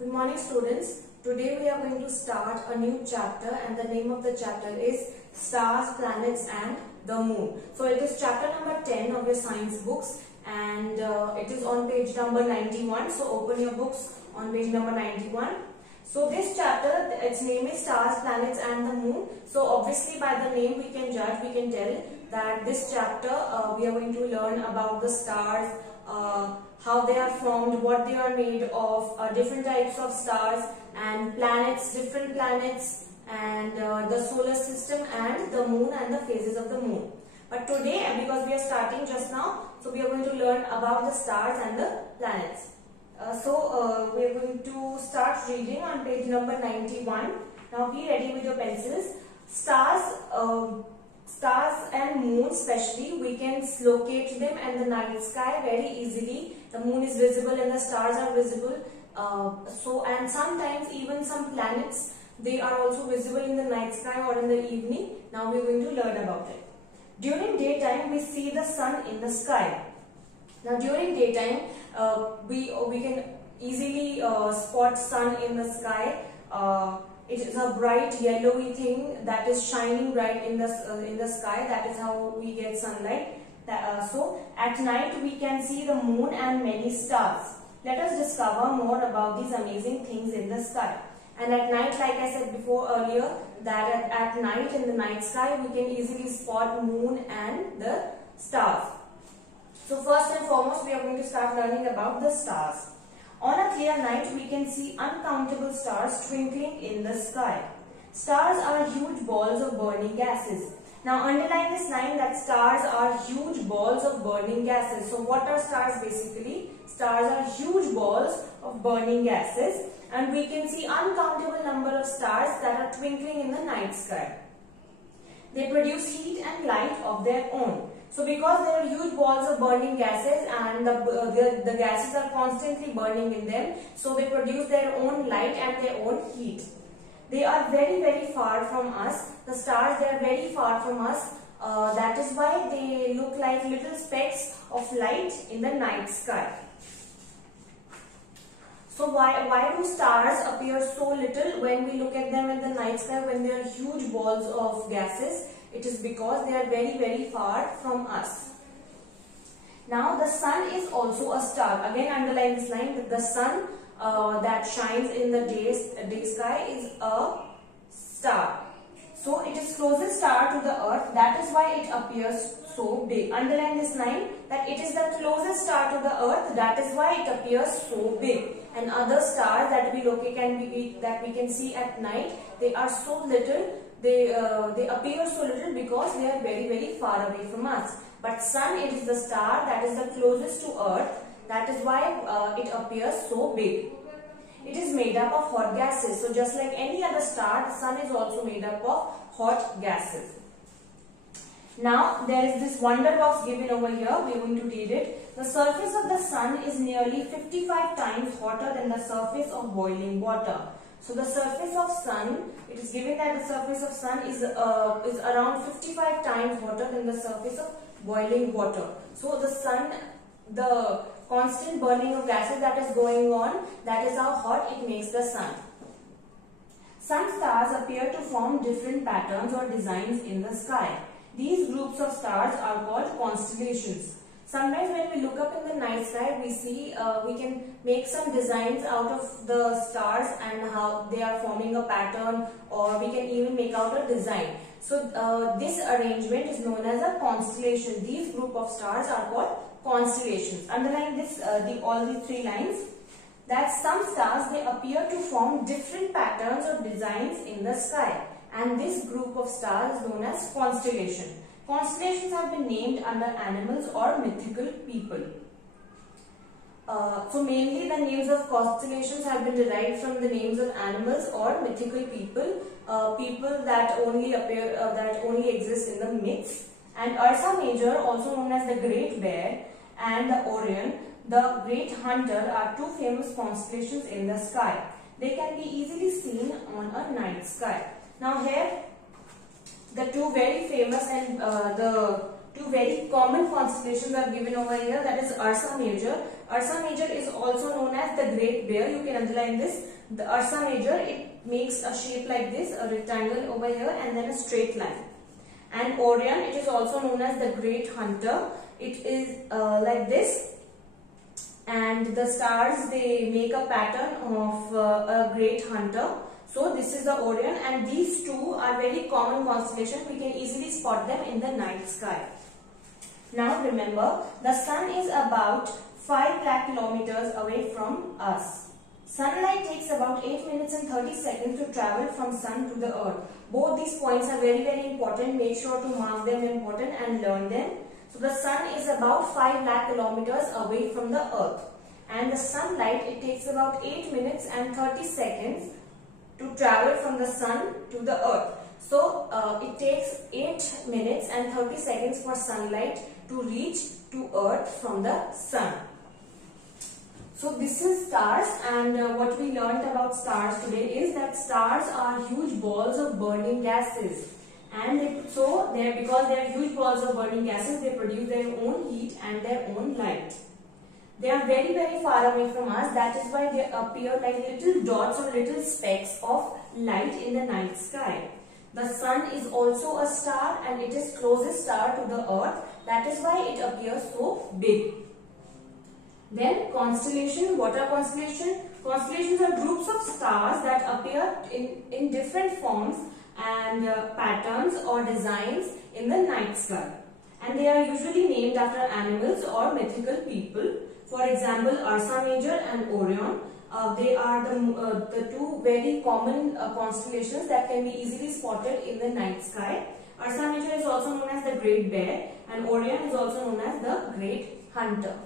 Good morning students. Today we are going to start a new chapter and the name of the chapter is Stars, Planets and the Moon. So it is chapter number 10 of your science books and it is on page number 91. So open your books on page number 91. So this chapter, its name is Stars, Planets and the Moon. So obviously by the name we can judge, we can tell that this chapter we are going to learn about the stars, how they are formed, what they are made of, different types of stars and planets, different planets and the solar system and the moon and the phases of the moon. But today, because we are starting just now, so we are going to learn about the stars and the planets. We are going to start reading on page number 91. Now be ready with your pencils. Stars and moon especially, we can locate them in the night sky very easily. The moon is visible and the stars are visible. And sometimes even some planets, they are also visible in the night sky or in the evening. Now we are going to learn about it. During daytime, we see the sun in the sky. Now during daytime, we can easily spot sun in the sky. It is a bright yellowy thing that is shining bright in the sky. That is how we get sunlight. So at night we can see the moon and many stars. Let us discover more about these amazing things in the sky. And at night, like I said before earlier, that at night in the night sky we can easily spot moon and the stars. So first and foremost we are going to start learning about the stars. On a clear night, we can see uncountable stars twinkling in the sky. Stars are huge balls of burning gases. Now underline this line that stars are huge balls of burning gases. So what are stars basically? Stars are huge balls of burning gases and we can see uncountable number of stars that are twinkling in the night sky. They produce heat and light of their own. So because there are huge balls of burning gases and the gases are constantly burning in them, so they produce their own light and their own heat. They are very, very far from us. The stars, they are very far from us. That is why they look like little specks of light in the night sky. So why do stars appear so little when we look at them in the night sky when they are huge balls of gases? It is because they are very, very far from us. Now the sun is also a star. Again underline this line that the sun that shines in the day sky is a star. So it is closest star to the earth. That is why it appears so big. Underline this line that it is the closest star to the earth. That is why it appears so big. And other stars that we can see at night, they are so little. They appear so little because they are very, very far away from us. But sun, it is the star that is the closest to earth. That is why it appears so big. It is made up of hot gases. So just like any other star, the sun is also made up of hot gases. Now there is this wonder box given over here. We are going to read it. The surface of the sun is nearly 55 times hotter than the surface of boiling water. So the surface of sun, it is given that the surface of sun is around 55 times hotter than the surface of boiling water. So the sun, the constant burning of gases that is going on, that is how hot it makes the sun. Some stars appear to form different patterns or designs in the sky. These groups of stars are called constellations. Sometimes when we look up in the night sky, we see, we can make some designs out of the stars and how they are forming a pattern, or we can even make out a design. So this arrangement is known as a constellation. These group of stars are called constellations. Underline this, all these three lines. That some stars, they appear to form different patterns or designs in the sky. And this group of stars is known as constellation. Constellations have been named under animals or mythical people. So mainly the names of constellations have been derived from the names of animals or mythical people, people that only appear, that only exist in the myths. And Ursa Major, also known as the Great Bear, and the Orion, the Great Hunter, are two famous constellations in the sky. They can be easily seen on a night sky. Now here, the two very famous and the two very common constellations are given over here. That is Ursa Major. Ursa Major is also known as the Great Bear. You can underline this. The Ursa Major, it makes a shape like this, a rectangle over here and then a straight line. And Orion, it is also known as the Great Hunter. It is like this. And the stars, they make a pattern of a great hunter. So this is the Orion, and these two are very common constellations. We can easily spot them in the night sky. Now remember, the sun is about 5 lakh kilometers away from us. Sunlight takes about 8 minutes and 30 seconds to travel from sun to the earth. Both these points are very, very important. Make sure to mark them important and learn them. So the sun is about 5 lakh kilometers away from the earth. And the sunlight, it takes about 8 minutes and 30 seconds to travel from the sun to the earth. So it takes 8 minutes and 30 seconds for sunlight to reach to earth from the sun. So this is stars, and what we learnt about stars today is that stars are huge balls of burning gases. And because they are huge balls of burning gases, they produce their own heat and their own light. They are very, very far away from us. That is why they appear like little dots or little specks of light in the night sky. The sun is also a star, and it is closest star to the earth. That is why it appears so big. Then constellation. What are constellations? Constellations are groups of stars that appear in different forms and patterns or designs in the night sky. And they are usually named after animals or mythical people. For example, Ursa Major and Orion. They are the two very common constellations that can be easily spotted in the night sky. Ursa Major is also known as the Great Bear, and Orion is also known as the Great Hunter.